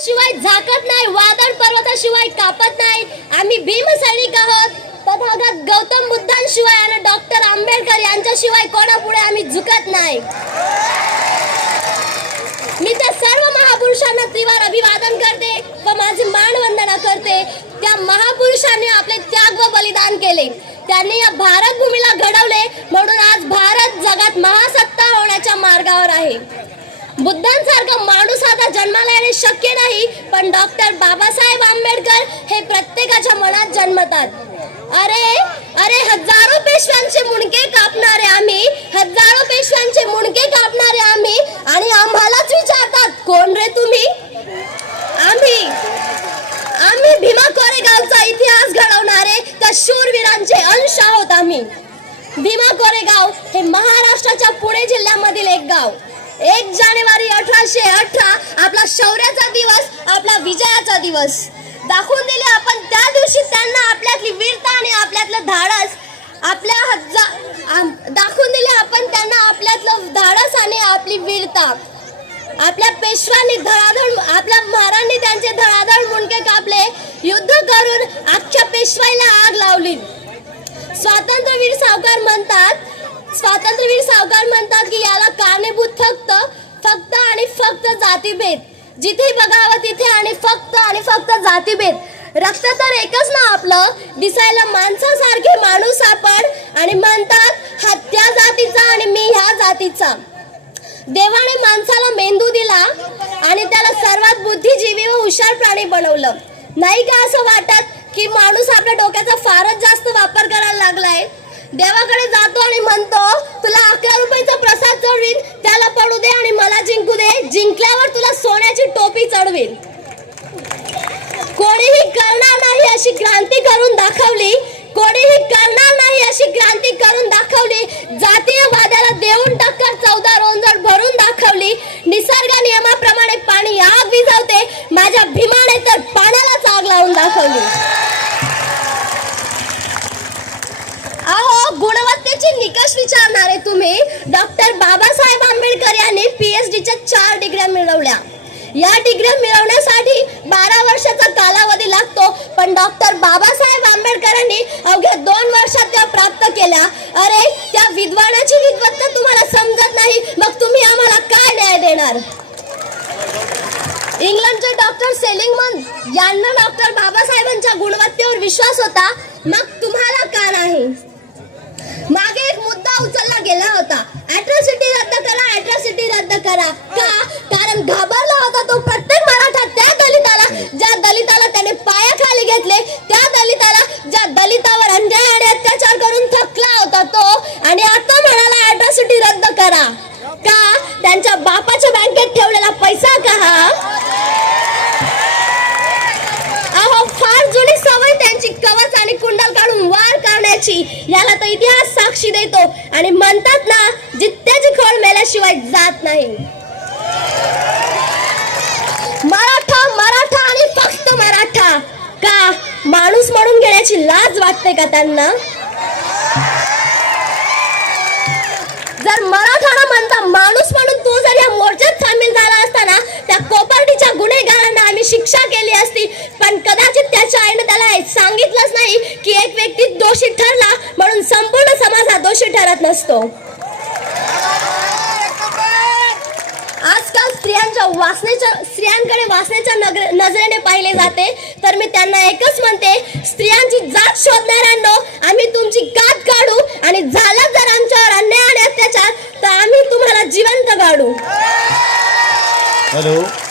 शिवाय झाकत नाही, वादळ पर्वताशिवाय कापत नाही. आम्ही भीमसैनिक आहोत. तथागत गौतम बुद्धांशिवाय आणि डॉक्टर आंबेडकर यांच्याशिवाय कोणापुढे आम्ही झुकत नाही. मी त्या सर्व महापुरुषांना त्रिवार अभिवादन करते व माझी मानवंदना करते. त्या महापुरुषांनी आपले त्याग व बलिदान केले. त्यांनी या भारत भूमीला घडवले, म्हणून आज भारत जगात महासत्ता होण्याच्या मार्गावर आहे. बुद्धांसारखा माणूस आता जन्माला येणे शक्य नाही, पण डॉक्टर बाबासाहेब आंबेडकर हे प्रत्येकाच्या मनात जन्मतात. अरे अरे हजारो पेशव्यांचे मुंडके कापणारे आम्ही, हजारो पेशव्यांचे मुंडके कापणारे आम्ही, आणि आम्हालाच विचारतात कोण रे तुम्ही. आम्ही भीमा कोरेगावचा इतिहास घडवणारे त्या शूरवीरांचे अंश आहोत. आम्ही भीमा कोरेगाव हे महाराष्ट्राच्या पुणे जिल्ह्यामधील एक गाव. 1 जानेवारी 1818 आपला शौर्याचा दिवस, आपला विजयाचा दिवस. दाखवून दिले आपण त्या दिवशी त्यांना आपल्यातली वीरता आणि आपल्यातलं धाडस, दाखवून दिले आपण त्यांना आपल्यातलं धाडस आणि आपली वीरता. आपल्या पेशव्यांनी धडाधड, आपल्या महाराजांनी त्यांचे धडाधड मुंडके कापले, युद्ध करून अख्ख्या पेशवाईला आग लावली. स्वातंत्र्यवीर सावकार म्हणतात की याला कारणीभूत फक्त आणि फक्त जातीभेद. जिथे बघावं तिथे आणि फक्त जातीभेद. रक्त तर एकच ना आपलं, दिसायला माणसासारखे माणूस आपण, आणि म्हणतात हा त्या जातीचा आणि मी ह्या जातीचा. देवाने माणसाला मेंदू दिला आणि त्याला सर्वात बुद्धिजीवी व हुशार प्राणी बनवलं. नाही का असं वाटत की माणूस आपल्या डोक्याचा फारच जास्त वापर करायला लागलाय. देवाकडे जातो आणि म्हणतो तुला 11 रुपयाचा प्रसाद चढवीन, त्याला पडू दे आणि मला जिंकू दे, जिंकल्यावर तुला सोन्याची टोपी चढवीन. कोणीही करणार नाही अशी क्रांती करून दाखवली, जातीयवादाला देऊन टक्कर 14 रोंजड भरून दाखवली. निसर्ग नियमाप्रमाणे पाणी आग विझवते, माझ्या भीमाने तर पाण्यालाच आग लावून दाखवली. अहो, गुणवत्तेचे निकष विचारणारे तुम्ही. डॉक्टर बाबासाहेब आंबेडकर यांनी PhDच्या 4 डिग्र्या मिळवल्या. या डिग्र्या मिळवण्यासाठी 12 वर्षाचा कालावधी लागतो, पण डॉक्टर बाबासाहेब आंबेडकरांनी अवघ्या 2 वर्षात त्या प्राप्त केल्या. अरे, त्या विद्वानाची विद्वत्ता तुम्हाला समजत नाही, मग तुम्ही आम्हाला काय न्याय देणार. इंग्लंडचे डॉक्टर सेलिंगमन यांना डॉक्टर बाबासाहेबांच्या गुणवत्तेवर विश्वास होता, मग तुम्हाला का नाही. मागे एक मुद्दा उचलला गेला होता, अॅट्रॉसिटी रद्द करा. का? कारण घाबरला होता तो प्रत्येक मराठा त्या दलिताला, ज्या दलिताला त्याने पायाखाली घेतले, त्या दलिताला, ज्या दलितावर अन्याय आणि अत्याचार करून थकला होता तो, आणि आता म्हणाला अॅट्रॉसिटी रद्द करा. का? त्यांच्या बापाच्या बँकेत ठेवलेला पैसा का हा. अहो, फार जुनी सवय त्यांची कवच आणि कुंडल काढून वार करण्याची. याला तर इतिहास साक्षी देतो, आणि म्हणतात ना जित्याची खोड मेल्याशिवाय जात नाही. मराठा आणि फक्त मराठा. का? माणूस म्हणून घेण्याची लाज वाटते का त्यांना. जर मराठा म्हणता माणूस म्हणून तू जर या मोर्चात सामील झाला असताना, त्या कोपर्डीच्या गुन्हेगारांना आम्ही शिक्षा केली असती, पण कदाचित त्याच्या आईने त्याला सांगितलंच नाही की एक व्यक्ती दोषी ठरला म्हणून संपूर्ण समाज हा दोषी ठरत नसतो. आजकाल स्त्रियांकडे वासनेच्या नजरेने पाहिले जाते, तर मी त्यांना एकच म्हणते, स्त्रियांची जात शोधणाऱ्यांनो, आम्ही तुमची कात काढू, आणि झाला जर आमच्यावर अन्याय आणि अत्याचार तर आम्ही तुम्हाला जिवंत काढू.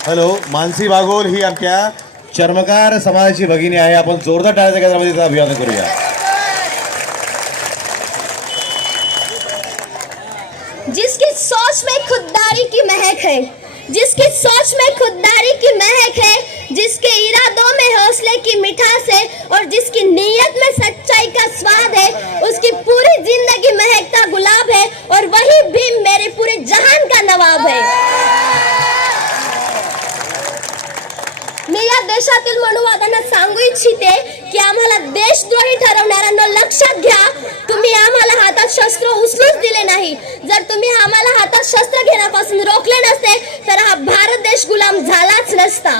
हॅलो, मानसी बागोल ही आमच्या चर्मकार समाजाची भगिनी आहे. आपण जोरदार टाळ्याच्या गजरामध्ये तिचं अभिवादन करूया. जिसकी सोच में खुददारी की महक है, जिसके इरादों में हौसले की मिठास है, और जिसकी नीयत में सच्चाई का स्वाद है, उसकी पूरी जिंदगी महकता गुलाब है, और वही भीम मेरे पूरे जहान का नवाब है. मी या आपल्या देशातील मनुवाद्यांना सांगू इच्छिते की आम्हाला देशद्रोही ठरवणाऱ्यांना लक्षात घ्या. तुम्ही आम्हाला हातात शस्त्र उचलूच दिले नाही. जर तुम्ही आम्हाला हातात शस्त्र घेण्यापासून रोखले नसते तर हा भारत देश गुलाम झालाच नसता.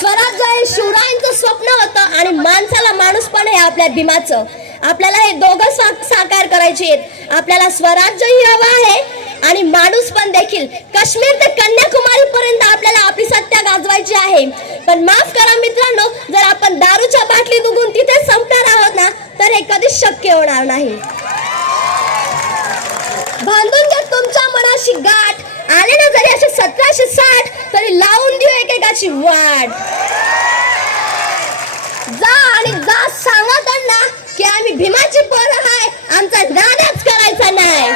स्वराज्य हे शिवरायांचं स्वप्न होतं आणि माणसाला माणूस पण हे आपल्या भीमाचं. आपल्याला हे दोघं साकार करायचे आहेत. आपल्याला स्वराज्यही हवं आहे आणि माणूस पण देखील. काश्मीर ते कन्याकुमारी पर्यंत आपल्याला आपली सत्ता गाजवायची आहे. पण माफ करा मित्रांनो, जर आपण दारूच्या बाटली दुगून तिथे संपणार आहोत ना तर हे कधीच शक्य होणार नाही. बांधून घ्या तुमच्या मनाशी गाठ. आले ना जरी असे 1760 तरी लावून देऊ एकेकाची वाट. जा आणि जा सांगा त्यांना की आम्ही भीमाची पोरं आहे, आमचा नादच करायचा नाही.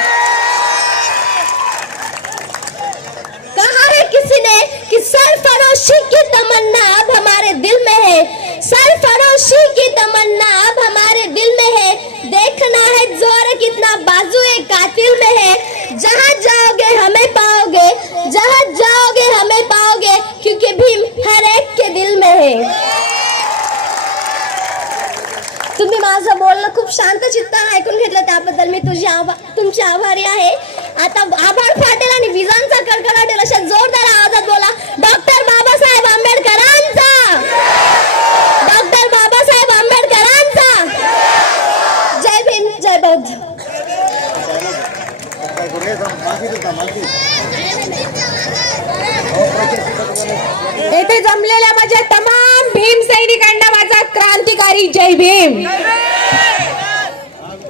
कहा है किसी ने कि सरफरोशी की तमन्ना अब हमारे दिल में है. सरफरोशी की तमन्ना अब हमारे दिल में है. देखना है जोर कितना बाजुए कातिल में है. जहाँ जाओगे हमें पाओगे, जहाँ जाओगे हमें पाओगे, क्योंकि भीम हर एक के दिल में है. तुम्ही माझं बोलणं खूप शांत चित्ताने ऐकून घेतलं त्याबद्दल मी तुमची आभारी आहे. आता आभाळ फाटेल आणि विजांचा कडकडाट अशा जोरदार आवाजात बोला, डॉक्टर बाबासाहेब आंबेडकरांचा, डॉक्टर बाबासाहेब आंबेडकरांचा. जय भीम, जय बौद्ध. येथे जमलेल्या माझ्या तमाम भीम सैनिकांना माझा क्रांतिकारी जय भीम.